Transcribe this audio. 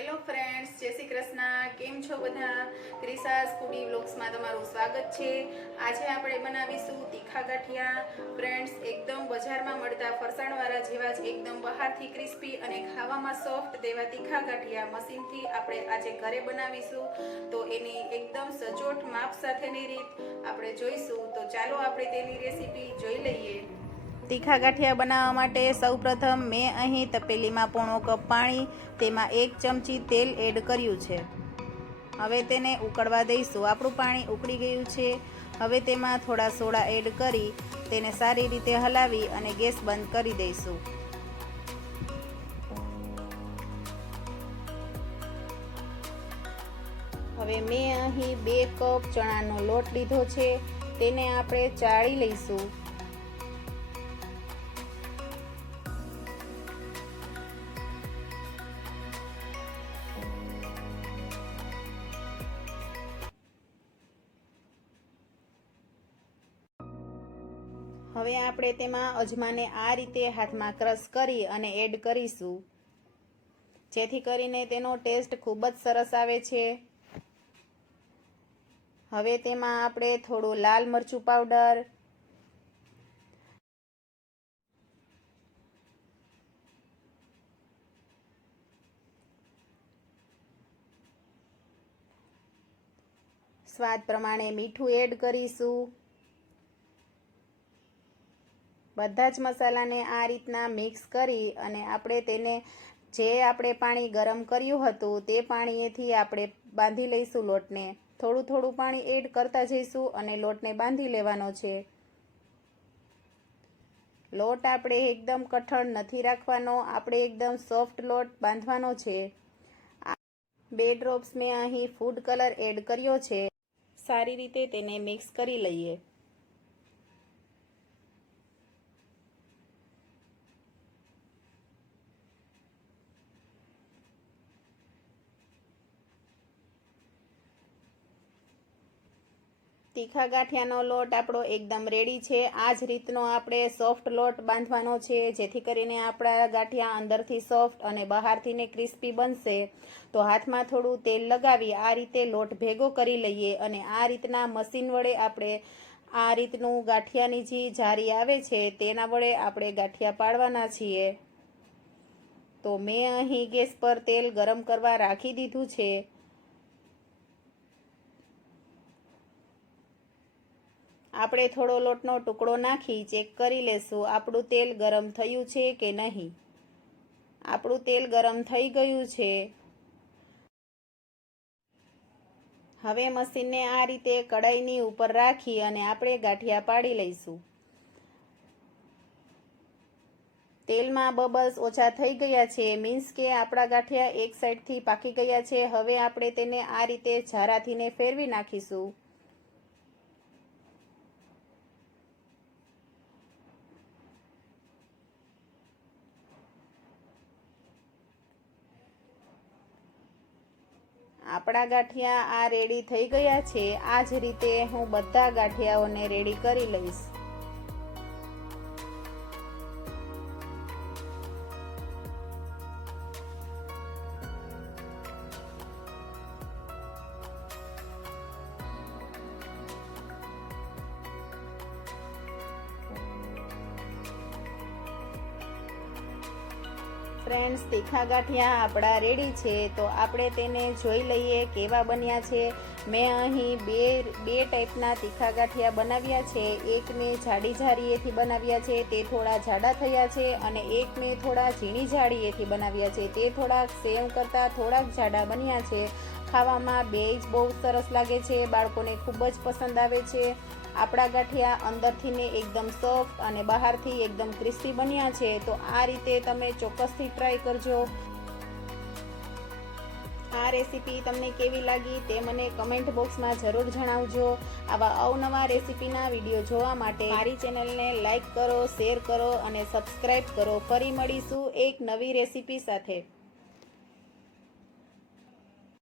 Hello friends, જય શ્રી કૃષ્ણ. કેમ છો બધા? ક્રિશાસ ફૂડી વ્લોગ્સમાં તમારું સ્વાગત છે. આજે આપણે બનાવીશું તીખા ગાંઠિયા. ફ્રેન્ડ્સ, એકદમ બજારમાં મળતા ફરસાણવાળા જેવા જ એકદમ બહારથી ક્રિસ્પી અને ખાવામાં સોફ્ટ તેવા તીખા ગાંઠિયા મશીનથી આપણે આજે ઘરે બનાવીશું. તો એની એકદમ સચોટ માપ સાથેની રીત આપણે જોઈશું. તો ચાલો આપણે તેની રેસીપી જોઈ લઈએ. તીખા ગાંઠિયા બનાવવા માટે સૌપ્રથમ મેં અહીં તપેલીમાં પોણો કપ પાણી, તેમાં 1 ચમચી તેલ એડ કર્યું છે. હવે તેને ઉકળવા દઈશું. આપણું પાણી ઉકળી ગયું છે. હવે તેમાં થોડા સોડા એડ કરી તેને સારી રીતે હલાવી અને ગેસ બંધ કરી દઈશું. હવે મેં અહીં 2 કપ ચણાનો લોટ લીધો છે. તેને આપણે ચાળી લઈશું. હવે આપણે તેમાં અજમાને આ રીતે હાથમાં ક્રશ કરી અને એડ કરીશું, જેથી કરીને તેનો ટેસ્ટ ખૂબ જ સરસ આવે છે. હવે તેમાં આપણે થોડું લાલ મરચું પાવડર, સ્વાદ પ્રમાણે મીઠું એડ કરીશું. બધા જ મસાલાને આ રીતના મિક્સ કરી અને આપણે તેને જે આપણે પાણી ગરમ કર્યું હતું તે પાણીએથી આપણે બાંધી લઈશું લોટને. થોડું થોડું પાણી એડ કરતા જઈશું અને લોટને બાંધી લેવાનો છે. લોટ આપણે એકદમ કઠણ નથી રાખવાનો, આપણે એકદમ સોફ્ટ લોટ બાંધવાનો છે. 2 ડ્રોપ્સ મેં અહીં ફૂડ કલર એડ કર્યો છે. સારી રીતે તેને મિક્સ કરી લઈએ. તીખા ગાંઠિયાનો લોટ આપણો એકદમ રેડી છે. આ જ રીતનો આપણે સોફ્ટ લોટ બાંધવાનો છે, જેથી કરીને આપણા ગાંઠિયા અંદરથી સોફ્ટ અને બહારથીને ક્રિસ્પી બનશે. તો હાથમાં થોડું તેલ લગાવી આ રીતે લોટ ભેગો કરી લઈએ અને આ રીતના મશીન વડે આપણે આ રીતનું ગાંઠિયાની જે જારી આવે છે તેના વડે આપણે ગાંઠિયા પાડવાના છીએ. તો મેં અહીં ગેસ પર તેલ ગરમ કરવા રાખી દીધું છે. આપણે થોડો લોટનો ટુકડો નાખી ચેક કરી લેશું આપણું તેલ ગરમ થયું છે કે નહીં. આપણું તેલ ગરમ થઈ ગયું છે. હવે મશીનને આ રીતે કડાઈની ઉપર રાખી અને આપણે ગાંઠિયા પાડી લઈશું. તેલમાં બબલ્સ ઓછા થઈ ગયા છે, મીન્સ કે આપણા ગાંઠિયા એક સાઈડથી પાકી ગયા છે. હવે આપણે તેને આ રીતે ઝારાથીને ફેરવી નાખીશું. આપણા ગાંઠિયા આ રેડી થઈ ગયા છે. આ જ રીતે હું બધા ગાંઠિયાઓને રેડી કરી લઈશ. ફ્રેન્ડ્સ, તીખા ગાંઠિયા આપણા રેડી છે. તો આપણે તેને જોઈ લઈએ કેવા બન્યા છે. મેં અહીં બે ટાઈપના તીખા ગાંઠિયા બનાવ્યા છે. એક મેં જાડી જાળીએથી બનાવ્યા છે, તે થોડા જાડા થયા છે, અને એક મેં થોડા ઝીણી જાળીએથી બનાવ્યા છે, તે થોડાક સેવ કરતાં થોડાક જાડા બન્યા છે. ખાવામાં બે જ બહુ સરસ લાગે છે, બાળકોને ખૂબ જ પસંદ આવે છે. આપણા ગાંઠિયા અંદરથીને એકદમ સોફ્ટ અને બહારથી એકદમ ક્રિસ્પી બન્યા છે. તો આ રીતે તમે ચોક્કસથી ટ્રાય કરજો. આ રેસીપી તમને કેવી લાગી તે મને કમેન્ટ બોક્સમાં જરૂર જણાવજો. આવા અવનવા રેસીપીના વિડીયો જોવા માટે મારી ચેનલને લાઈક કરો, શેર કરો અને સબસ્ક્રાઈબ કરો. ફરી મળીશું એક નવી રેસીપી સાથે.